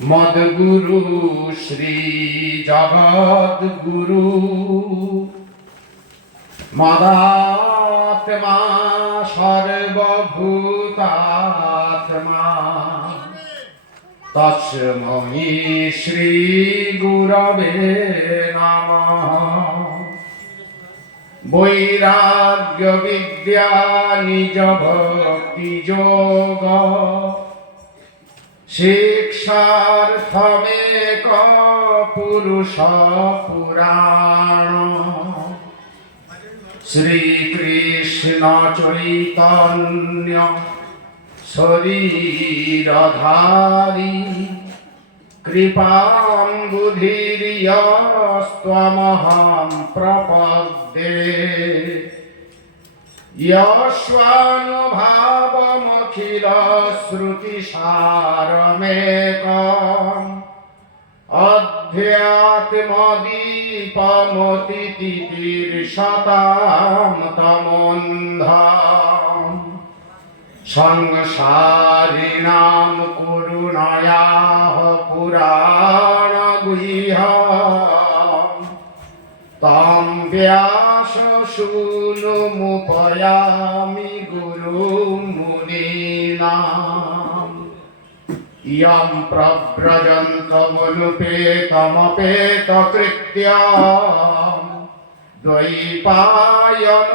মদগুরু শ্রী জগৎ গুরু মদাত্মা সর্বভূতাত্মা। তস্মৈ শ্রী গুরবে নমঃ। বৈরাগ্য বিদ্যা নিজ ভক্তি যোগ। শিক্ষার্থমেক পুরুষ পুরাণ। শ্রীকৃষ্ণ চৈতন্য শরীরধারী কৃপাম বুধির্যস্ত্বমহং প্রপদ্যে। यस्वानुभावमखिल श्रुतिसारमेकम् अध्यात्मदीपमतितिर्षतां तमोन्धाम् संसारिणां करुणयाः শুনো মুপয়ামি গুরু মুনিনাম ইয়ম প্রব্রজন্তমনুপেতমপেত কৃত্যাম। দ্বৈপায়ন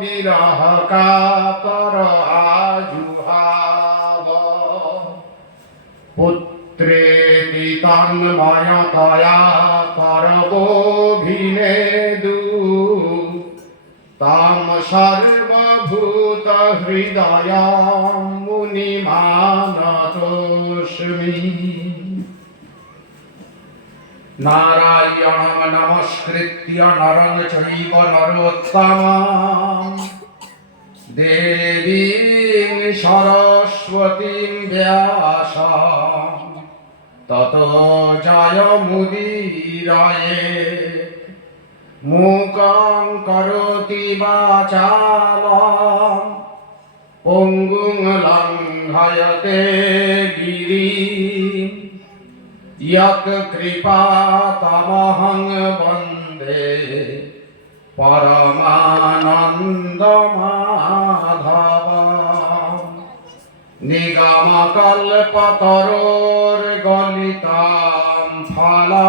বিরহ কাতর আজুহাব পুত্রে তন্ময়তয়া করবোভিনে सर्वभूतहृदयां मुनिमानतोऽस्मि नारायणं नमस्कृत्य नरं चैव नरोत्तमम् देवीं सरस्वतीं व्यासं ततो जयमुदीरये মূকং করতি বাচালম পঙ্গুং লঙ্ঘয়তে গিরি ইয়ত কৃপা তমহং বন্দে পরমানন্দ মাধব নিগমকল্পতরোর গলিতাম ফলা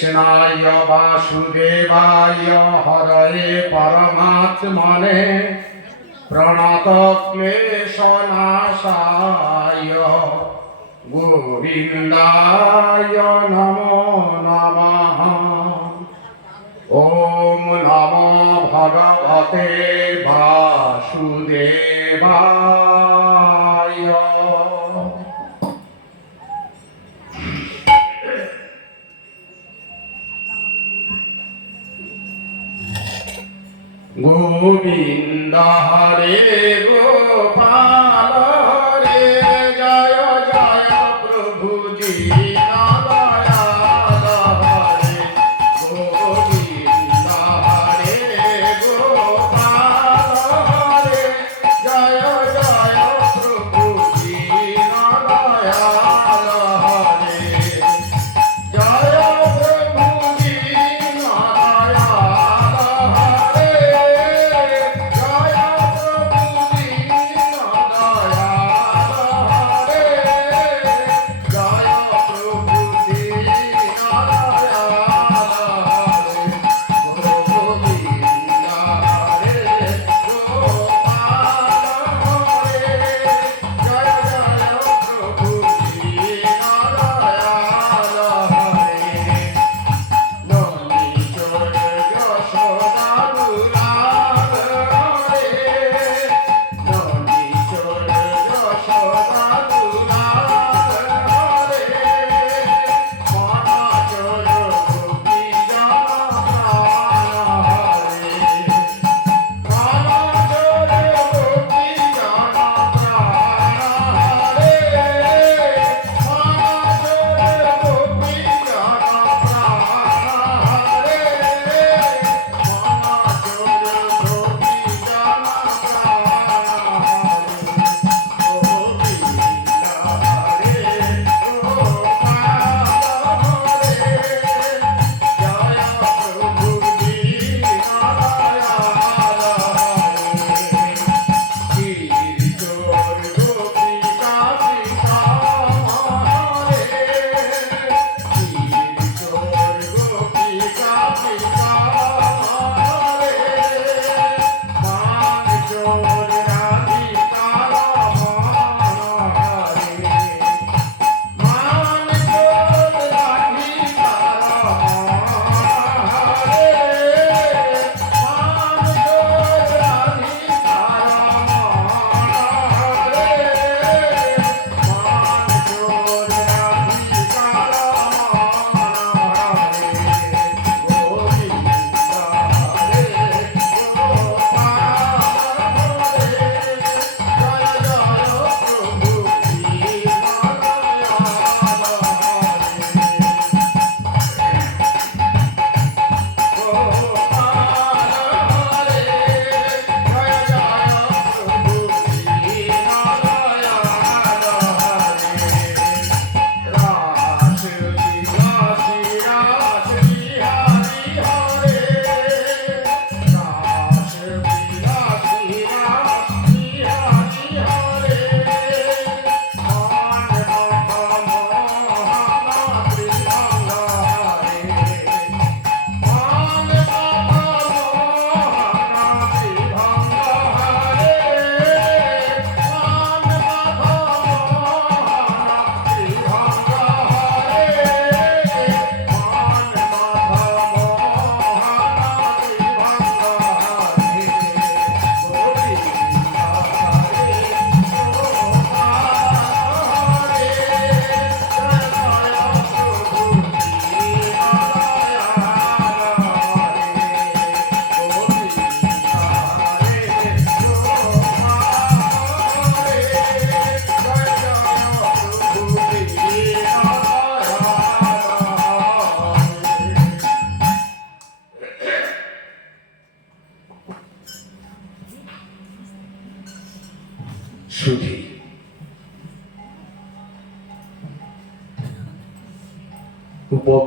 কৃষ্ণায় বাসুদেবায় হরে পরমাত্মনে প্রণত ক্লেশনাশায় গোবিন্দায় নমো নম ওম নম ভগবতে বাসুদেবা গোবিন্দ হরে গোপাল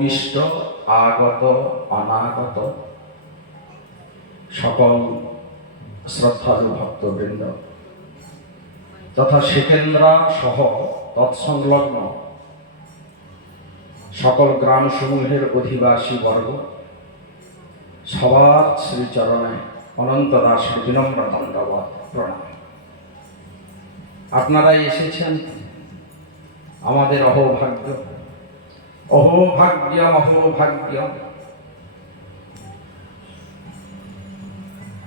উপবিষ্ট আগত, অনাগত। সকল শ্রদ্ধালু ভক্তবৃন্দ, তথা সেকেন্দ্রা সহ তৎসংলগ্ন সকল গ্রাম সমূহের অধিবাসী বর্গ, সবার শ্রীচরণে অনন্ত দাসের বিনম্র দণ্ডবত প্রণাম। আপনারা এসেছেন? আমাদের অহোভাগ্য। অহোভাগ্য অহোভাগ্য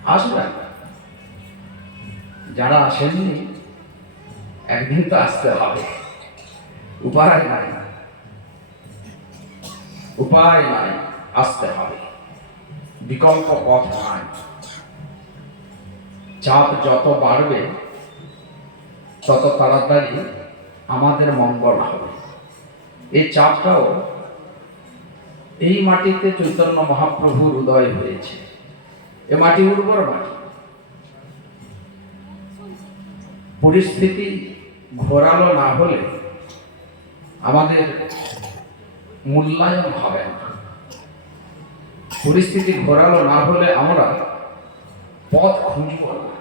আসবেন যারা আসেননি, একদিন তো আসতে হবে। উপায় নাই। উপায় নাই, আসতে হবে। বিকল্প পথ নাই। চাপ যত বাড়বে, তত তাড়াতাড়ি আমাদের মঙ্গল হবে। এই চাপটাও এই মাটিতে চৈতন্য মহাপ্রভুর উদয় হয়েছে। এ মাটি উর্বর মাটি। পরিস্থিতি ঘোরালো না হলে আমাদের মূল্যায়ন হবে না। পরিস্থিতি ঘোরালো না হলে আমরা পথ খুঁজব না।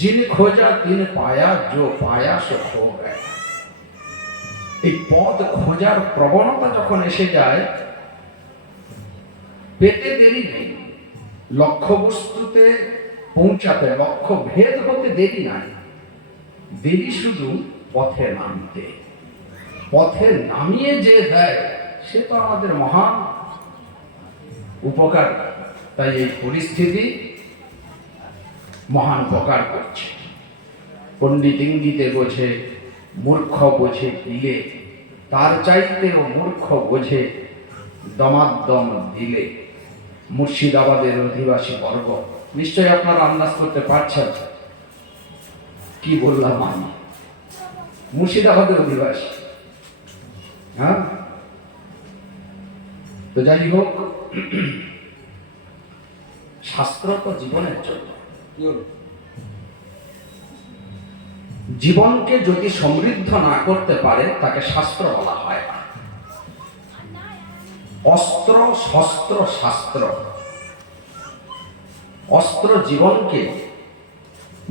যিনি খোঁজা তিনি পায়া, যে পায়া সে খো। এই পথ খোঁজার প্রবণতা যখন এসে যায়, পেতে দেরি নেই। লক্ষ্য বস্তুতে পৌঁছাতে লক্ষ্য ভেদ হতে দেরি নাই। দেরি শুধু পথে নামতে। পথে নামিয়ে যে দেয়, সে তো আমাদের মহান উপকার। তাই এই পরিস্থিতি মহান উপকার করছে। পণ্ডিত ইঙ্গিতে বোঝে মূর্খ বোঝে দিলে, তার চাইতেও মূর্খ বোঝে দমাদ্দম দিলে। মুর্শিদাবাদের অধিবাসী বর্গ, নিশ্চয়ই আপনারা আন্দাজ করতে পারছেন। কি বললাম আমি? মুর্শিদাবাদের অধিবাসী। হ্যাঁ? তো যাই হোক শাস্ত্র তো জীবনের জন্য। জীবনকে যদি সমৃদ্ধ না করতে পারে, তাকে শাস্ত্র বলা হয়। অস্ত্র, শস্ত্র, শাস্ত্র। অস্ত্র জীবনকে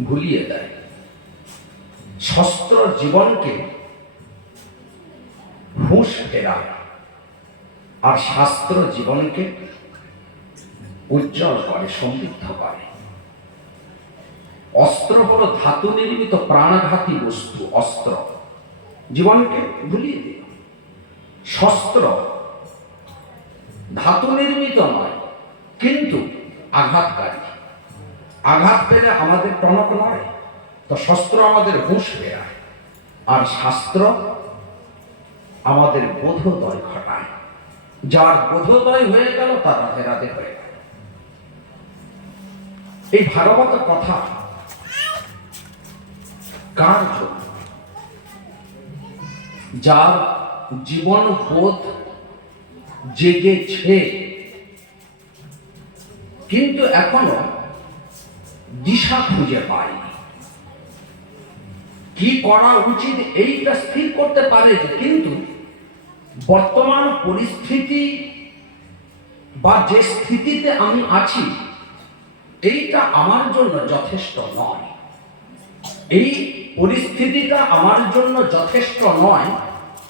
ভুলিয়ে দেয়। শস্ত্র জীবনকে হুঁশ ফেরায়। আর শাস্ত্র জীবনকে উজ্জ্বল করে, সমৃদ্ধ করে। অস্ত্র হলো ধাতু নির্মিত প্রাণঘাতী বস্তু, অস্ত্র। জীবনকে ভুলিয়ে দিল শস্ত্র ধাতু নির্মিত নয়, কিন্তু আঘাতকারী। আঘাত পেলে আমাদের টনক নয় তো শস্ত্র আমাদের হুঁশ ফেরায় আর শাস্ত্র আমাদের বোধোদয় ঘটায়। যার বোধোদয় হয়ে গেল, তার রাধে রাধে হয়ে গেল। এই ভাগবত কথা কার যার জীবন বোধ জেগেছে। কিন্তু এখনও দিশা খুঁজে পায়নি। কি করা উচিত এইটা স্থির করতে পারে কিন্তু বর্তমান পরিস্থিতি বা যে স্থিতিতে আমি আছি, এইটা আমার জন্য যথেষ্ট নয়। এই পরিস্থিতিটা আমার জন্য যথেষ্ট নয়।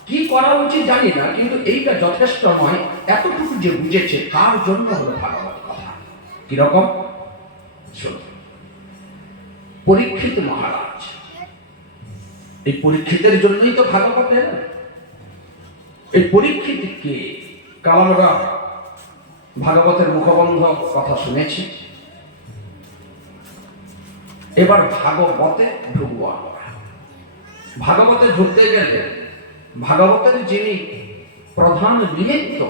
কি করা উচিত জানি না, কিন্তু এইটা যথেষ্ট নয়। এতটুকু যে বুঝেছে, তার জন্য হলো ভাগবত কথা। কীরকম? পরীক্ষিত মহারাজ। এই পরীক্ষিতের জন্যই তো ভাগবত এলেন এই পরীক্ষিত কে? কাল ভাগবতের মুখবন্ধ কথা শুনেছি। এবার ভাগবতে ঢুকবো আমরা ভাগবতে ঢুকতে গেলে ভাগবতের যিনি প্রধান নিমিত্ত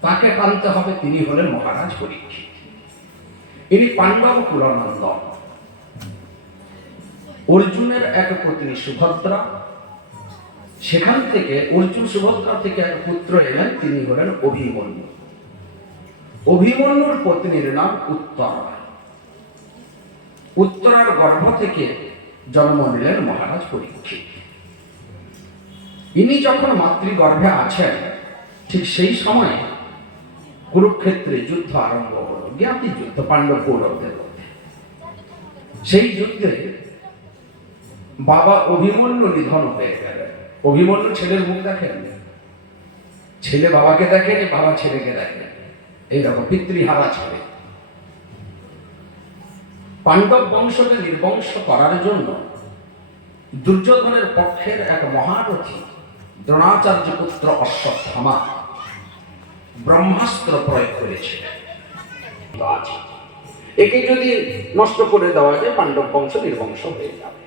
তাকে টানতে হবে তিনি হলেন মহারাজ পরীক্ষিত। ইনি পাণ্ডব কুলানন্দন অর্জুনের এক পত্নী সুভদ্রা। সেখান থেকে অর্জুন সুভদ্রা থেকে এক পুত্র এলেন, তিনি হলেন অভিমন্যু। অভিমন্যুর পত্নীর নাম উত্তরা। উত্তরার গর্ভ থেকে জন্ম নিলেন মহারাজ পরীক্ষিত ইনি যখন মাতৃগর্ভে আছেন, ঠিক সেই সময় কুরুক্ষেত্রে যুদ্ধ আরম্ভ হলো, জ্ঞাতি যুদ্ধ, পাণ্ডব কৌরবদের সেই যুদ্ধে বাবা অভিমন্যু নিধন হয়ে গেলেন। অভিমন্যু ছেলের মুখ দেখেন? ছেলে বাবাকে দেখেন, বাবা ছেলেকে দেখেন। এইরকম পিতৃহারা ছেলে। পাণ্ডব বংশকে নির্বংশ করার জন্য দুর্যোধনের পক্ষের এক মহারথী দ্রোণাচার্য পুত্র অশ্বত্থামা ব্রহ্মাস্ত্র প্রয়োগ করেছে একে যদি নষ্ট করে দেওয়া যায়, পাণ্ডব বংশ নির্বংশ হয়ে যাবে।